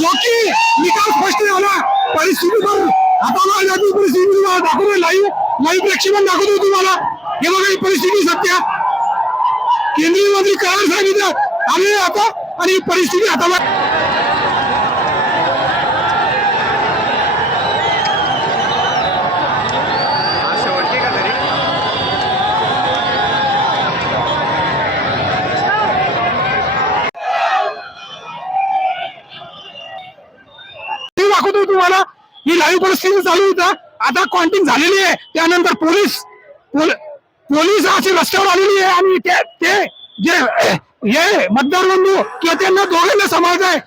जो की. निकाल स्पष्ट झाला परिस्थितीवर हाताला आल्याची परिस्थिती तुम्हाला दाखवतोय लाईव्ह लाईव्ह प्रेक्षेपण दाखवतोय तुम्हाला. हे बघा ही परिस्थिती सत्य. केंद्रीय मंत्री करार सांगितलं आले आता. आणि परिस्थिती हाताला तुम्हाला? ही लाईव्ह परिस्थिती चालू होता आता कॉन्टिंग त्यानंतर पोलीस पोलीस हे मतदार बंधू, किंवा त्यांना दोघांना समाज आहे.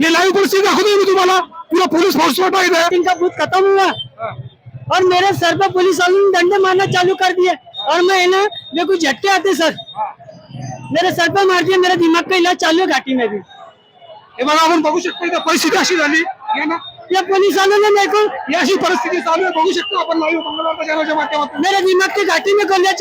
हे लाईव्ह परिस्थिती दाखवतो मी तुम्हाला. पूरा पोलीस फोर्स आहे इथे. दिन का बूथ खत्म हुआ और मेरे सर पे पुलिस वालों ने डंडे मारना चालू कर दिए. और मैं है ना, मेरे को झटके आते सर। मेरे सर पे मार दिए, मेरे दिमाग का इलाज चालू है घाटी में भी। हे बघा आपण बघू शकतो इथं परिस्थिती अशी झाली. ना या पोलिसांना नहीं को ये ऐसी परिस्थिती चालू आहे. बघू शकतो आपण लाइव मंगलवार बाजारों जमा घाटी मी गोलियां